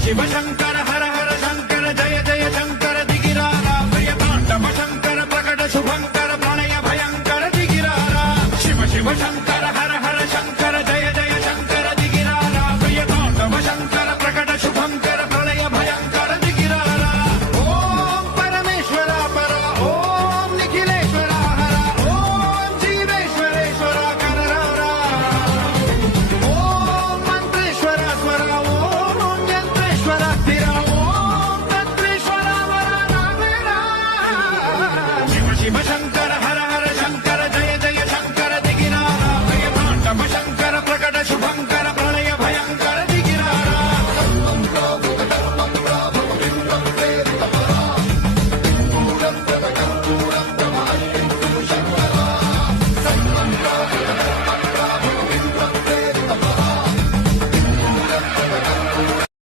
शिव शंकर हर हर शंकर जय जय शंकर दिगिरारा भय तांडव शंकर प्रकट शुभंकर प्रणय भयंकर दिगिरारा शिव शिव शंकर